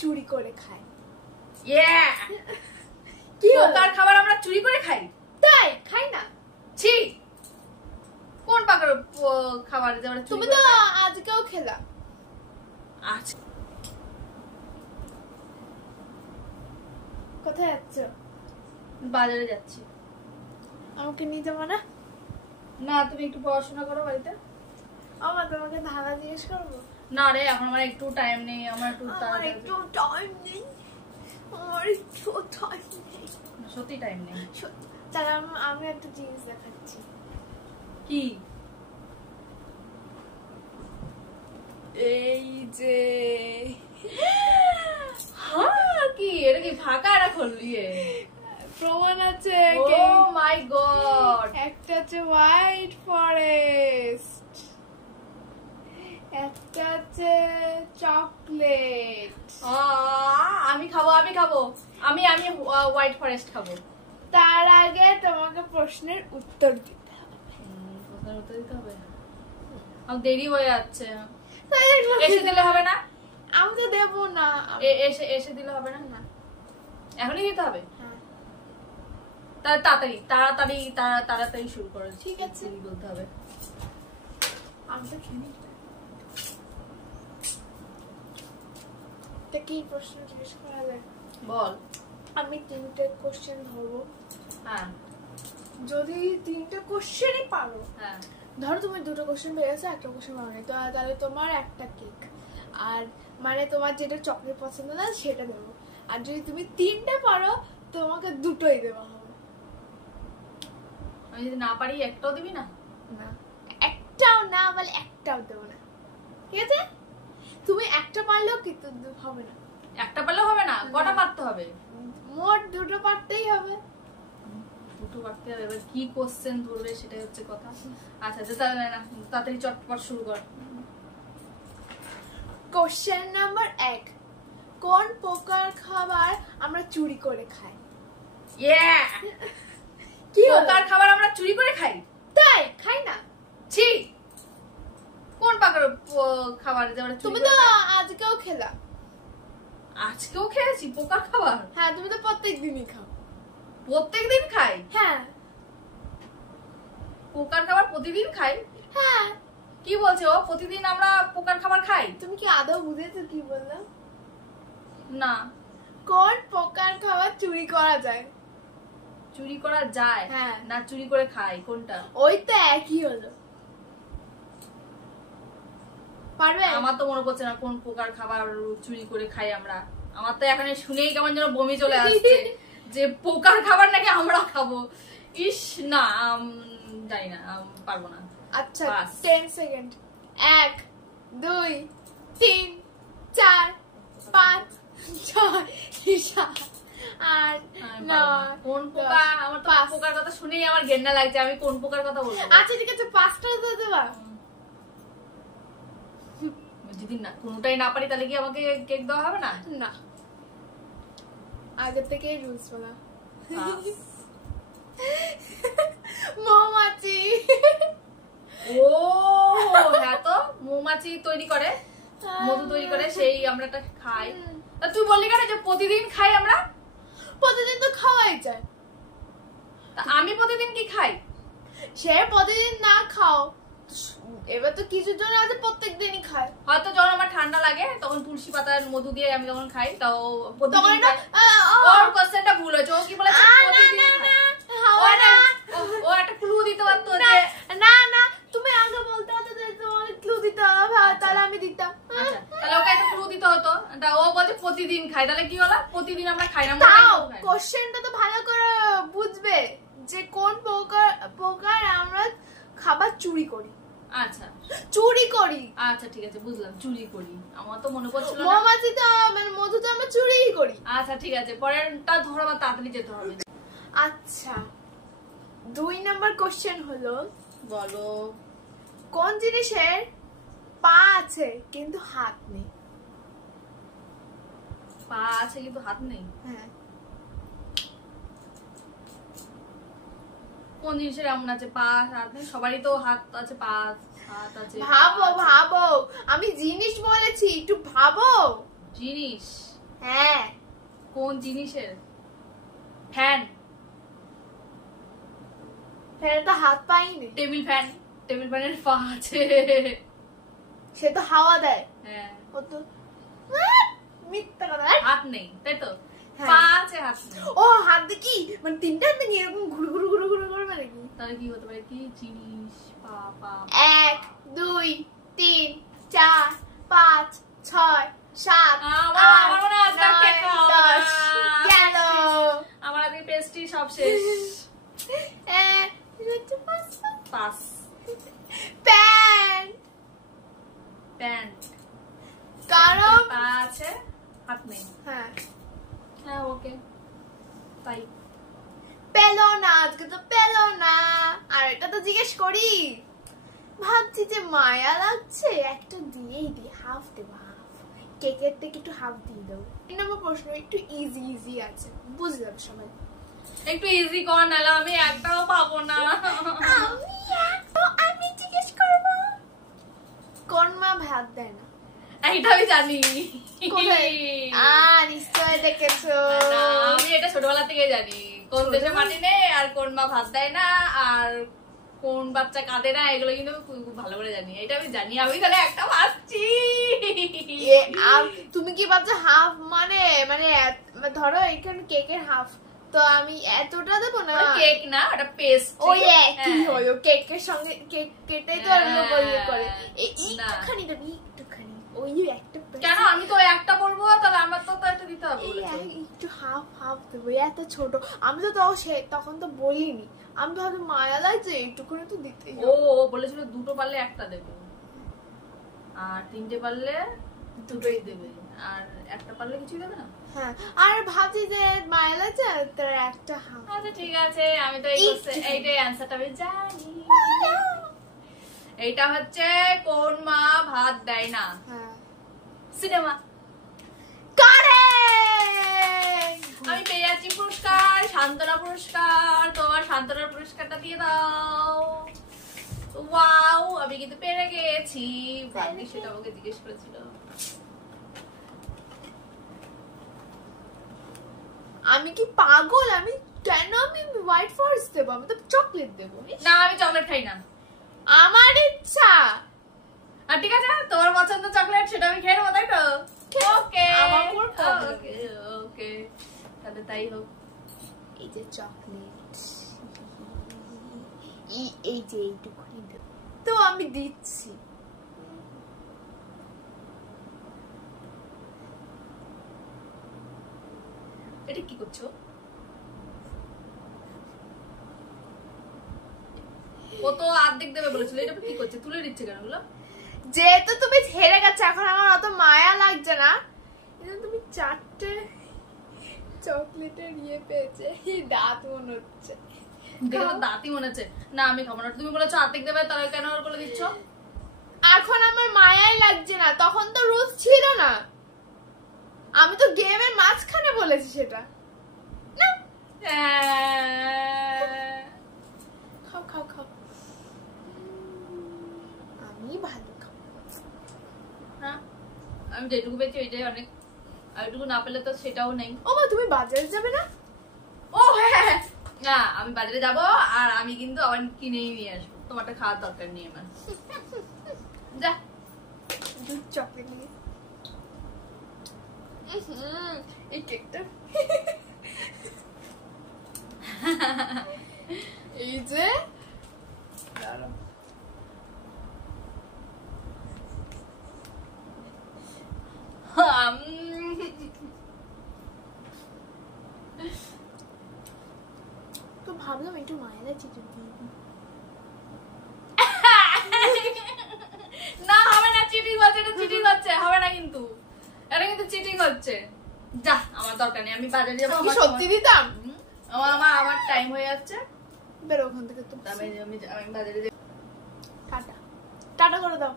চুরি করে খাই। কি পোকার খাবার আমরা চুরি করে খাই? তাই খাই না। ছি, কোন পাকার খাবার যে আমরা তুমি তো আজকেও খেলা। আজ কোথায় যাচ্ছ? বাজারে যাচ্ছি। আমাকে নিয়ে যাবো না? না, তুমি একটু পড়াশোনা করো বাড়িতে। আমার তোমাকে ধাঁধা জিজ্ঞেস করবো? না রে, এখন আমার একটু টাইম নেই। আমার একটু টাইম নেই। সত্যি টাইম নেই। তাহলে আমি একটা জিনিস দেখাচ্ছি। কি? এই যে কি এটা? কি ফাঁকা রাখল দিয়ে প্রমাণ আছে। ও মাই গড! একটা হচ্ছে হোয়াইট ফরেস্ট, একটা হচ্ছে চকলেট। আমি খাবো, আমি খাবো, আমি হোয়াইট ফরেস্ট খাবো। তার আগে তোমাকে প্রশ্নের উত্তর দিতে হবে। প্রশ্নের উত্তর দিতে হবে? আমার দেরি হয়ে যাচ্ছে। এসে দিলে হবে না? আমি তো দেবো না। এসে দিলে হবে না? না, এখনই দিতে হবে। হ্যাঁ, তাড়াতাড়ি শুরু করো। ঠিক আছে, বলতে হবে। আমি তো খেয়ে কি প্রশ্ন জিজ্ঞেস করা যায়? বল। আমি 3টে কোশ্চেন ধরবো। হ্যাঁ, যদি 3টে কোশ্চেনই পারো, হ্যাঁ, ধরো তুমি 2টো কোশ্চেন পেয়ে গেছো, একটা কোশ্চেন পারো না, তাহলে তোমার একটা কেক, আর মানে তোমার যেটা চকলেট পছন্দ না সেটা দেবো। আর যদি তুমি 3টে পারো তোমাকে 2টোই দেওয়া হবে। আমি যদি না পারি একটাও দিবি না? না, একটাও না, বলে একটাও দেবো না। ঠিক আছে? তুমি একটা পারলেও কিন্তু হবে না। একটা পারলেও হবে না? কটা পারতে হবে? মোট 2টো পারতেই হবে। 2টো পারতে হবে। এবার কি কোশ্চেন ধরবে সেটাই হচ্ছে কথা। আচ্ছা, তাড়াতাড়ি চটপট শুরু কর। কোশ্চেন নাম্বার 1, কোন পোকার খাবার আমরা চুরি করে খাই? কি পোকার খাবার আমরা চুরি করে খাই? তাই খাই না। ছি, কোন পাকার খাবার যে আমরা তুমি তো আজকেও খেলা। আজকেও খেয়েছি পোকার খাবার? হ্যাঁ, তুমি তো প্রত্যেকদিনই খাও। প্রত্যেকদিন খাই? হ্যাঁ। পোকার খাবার প্রতিদিন খাই? হ্যাঁ। কি বলছে ও? প্রতিদিন আমরা পোকার খাবার খাই? তুমি কি আদৌ বুঝেছো কি বললাম? না। কোন পোকার খাবার চুরি করা যায়? চুরি করা যায়? হ্যাঁ। না চুরি করে খাই? কোনটা? ওই তো একই হলো। পারবে? আমার তো মনে পড়ছে না কোন পোকার খাবার চুরি করে খাই আমরা। আমার তো এখানে শুনেই কেমন যেন বমি চলে আসছে যে পোকার খাবার নাকি আমরা খাবো। ইস, না, জানি না, পারবো না। আচ্ছা, 10 সেকেন্ড। 1 2 3 4 5 6 7 8 9। কোন পোকা? আমার তো পোকার কথা শুনেই আমার ঘেন্না লাগছে। আমি কোন পোকার কথা বলবো? আচ্ছা ঠিক আছে, 5টা তো দেবা। যদি না কোনটাই না পারি তাহলে কি আমাকে কেক দেওয়া হবে না? না, আগে থেকে রুলস বলা। মৌমাছি। ও হ্যাঁ, তো মৌমাছি তৈরি করে, মধু তৈরি করে, সেই আমরা খাই। তা তুই বললি কেন যে প্রতিদিন খাই আমরা? প্রতিদিন তো খাওয়াই যায়। তা আমি প্রতিদিন কি খাই? সে প্রতিদিন না খাও, এবার তো কিছু জন আছে প্রত্যেক দিনই খায়। হয়তো যখন আমার ঠান্ডা লাগে তখন তুলসী পাতার মধু দিয়ে আমি যখন খাই, তাও প্রতিদিন ওর কোশ্চেনটা ভুল হয়েছে। ও কি বলেছে? ও একটা ক্লু দিতে পারতো যে না না, তুমি আগে বলতে হতো যে তোমাকে ক্লু দিতে হবে, তাহলে আমি দিতাম। আচ্ছা, তাহলে ওকে একটা ক্লু দিতে হতো। ও বলছে প্রতিদিন খাই, তাহলে কি হলো? প্রতিদিন আমরা খাই না। কোশ্চেনটা তো ভালো করে বুঝবে যে কোন পোকার আমরা খাবার চুরি করি। আচ্ছা, চুরি করি। আচ্ছা ঠিক আছে, বুঝলাম, চুরি করি। আমার তো মনে পড়ছিল না। মৌমাছি তো মানে মধু তো আমরা চুরিই করি। আচ্ছা ঠিক আছে, পরেরটা ধরো, আবার তাড়াতাড়ি যেতে হবে। আচ্ছা, 2 নাম্বার কোশ্চেন হলো, বলো, কোন জিনিসের পা আছে কিন্তু হাত নেই? পা আছে কিন্তু হাত নেই? হ্যাঁ। কোন জিনিসের এমন আছে পা হাত নেই? সবারই তো হাত আছে, পা হাত আছে। ভাবো ভাবো, আমি জিনিস বলেছি, একটু ভাবো। জিনিস? হ্যাঁ। কোন জিনিসের? ফ্যান। ফ্যানে তো হাত পাইনি। Table fan. টেবিল ফ্যানের পা আছে। সে তো হাওয়া দেয়। হ্যাঁ। ও তো মিথ্যা কথা। হাত নেই তাই তো? হ্যাঁ। পা আছে হাত নেই। ও হাত দিয়ে কি মানে তিনটা হাত দিয়ে এরকম ঘুরু ঘুরু ঘুরু ঘুরু করবে নাকি? তাহলে কি হতে পারে? কি জিনিস? পা পা 1 2 3 4 5 6 7 আমার মনে হয় আজকাল কেক খাওয়া হবে না। 10 গেল। আমার আজকে পেস্ট্রি সব শেষ। পাস। প্যান্ট। প্যান্ট। কারণ পা আছে হাত নেই। হ্যাঁ হ্যাঁ ওকে তাই। পেলো না, আজকে তো পেলো না। আর এটা তো জিজ্ঞেস করি, ভাবছি যে মায়া লাগছে, একটা দিয়েই দিই, হাফ দেবো, হাফ কেকের থেকে একটু হাফ দিয়ে দেবো। 3 নম্বর প্রশ্ন একটু ইজি ইজি আছে, বুঝে যাবে সবাই। একটু ইজি কর, নাহলে আমি একটাও পাবো না। আমি জিজ্ঞেস করবো, কোন মা ভাত দেয় না? এইটা আমি জানি। নিশ্চয় দেখেছো। না, আমি এটা ছোটবেলা থেকে জানি। কোন দেশে মাটি নেই, আর কোন মা ভাত দেয় না, আর কোন বাচ্চা কাঁদে না, এগুলো কিন্তু খুব ভালো করে জানি। এটা আমি জানি, আমি তাহলে একটা পাচ্ছি। তুমি কি ভাবছো হাফ মানে মানে ধরো এখানে কেকের হাফ, তো আমি এতটা দেবো না। কেক না, ওটা পেস্ট। ওই একই হলো, কেকের সঙ্গে কেক কেটে তো ইয়ে করে, একটুখানি দেবি, একটুখানি ওই একটা। কেন আমি তো একটা বলবো, তাহলে আমার তো একটা দিতে হবে। একটু হাফ হাফ দেবো, এত ছোট। আমি তো তখন তো বলিনি, আমি ভাবছি মায়া লাগছে এইটুকুনি তো দিতেই। ও বলেছিল দুটো পারলে একটা দেবে, আর তিনটে পারলে দুটোই দেবে, আর একটা পারলে কিছুই দেবে না। হ্যাঁ, আর ভাবছি যে মায়া লাগছে তার একটা হাফ। আচ্ছা ঠিক আছে, আমি তো এইটাই অ্যান্সারটা আমি জানি। এইটা হচ্ছে কোন মা ভাত দেয় না। হ্যাঁ, সিনেমা। আমি পেয়ে যাচ্ছি পুরস্কার, সান্ত্বনা পুরস্কার। তোমার সান্ত্বনার পুরস্কারটা দিয়ে দাও। ওয়াও, আমি কিন্তু পেরে গেছি। ভাগ্যি সেটা আমাকে জিজ্ঞেস করেছিল। আমি কি পাগল? আমি কেন আমি হোয়াইট ফরেস্ট দেবো? আমি তো চকলেট দেবো। না, আমি চকলেট খাই না। আমার ইচ্ছা। আর ঠিক আছে, তোমার পছন্দ চকলেট, সেটা আমি খেয়ে নেবো, তাই তো? ওকে ওকে ওকে, তাহলে তাই হোক। এই যে চকলেট, এই যে এইটুকুনি দেবো, তো আমি দিচ্ছি। এটা কি করছো? ও তো অর্ধেক দেবে বলেছিল, এটা কি করছে? তুলে দিচ্ছে কেন গুলো? যেহেতু তুমি হেরে গেছো, এখন আমার অত মায়া লাগছে না। তুমি 4টে চকলেটের ইয়ে পেয়েছে, দাঁত মনে হচ্ছে। দাঁতই মনে হচ্ছে না, আমি খাবো না। তুমি বলেছো অর্ধেক দেবে, তাহলে কেন ওর বলে দিচ্ছ? এখন আমার মায়াই লাগছে না, তখন তো রুলস ছিল না। আমি তো গেমের মাঝখানে বলেছি সেটা না। খাও খাও খাও, আমি ভালো খাবো। হ্যাঁ, আমি যেটুকু পেয়েছি ওইটাই অনেক, আর ওইটুকু না পেলে তো সেটাও নেই। ও মা, তুমি বাজারে যাবে না? ও হ্যাঁ, না আমি বাজারে যাব, আর আমি কিন্তু আবার কিনেই নিয়ে আসবো। তোমারটা খাওয়ার দরকার নেই আমার। যা, দুধ চকলেট নিয়ে। এই কেকটা এই যে তো ভাবলাম একটু মায়া লাগছে। না হবে না, চিটিং হচ্ছে, এটা চিটিং হচ্ছে, হবে না কিন্তু, এটা কিন্তু চিটিং হচ্ছে। যা, আমার দরকার নেই, আমি বাজারে যাবো। কি সত্যি দিতাম? আমার টাইম হয়ে যাচ্ছে, বেরো ওখান থেকে। তো আমি বাজারে যাবো। টাটা টাটা করে দাও।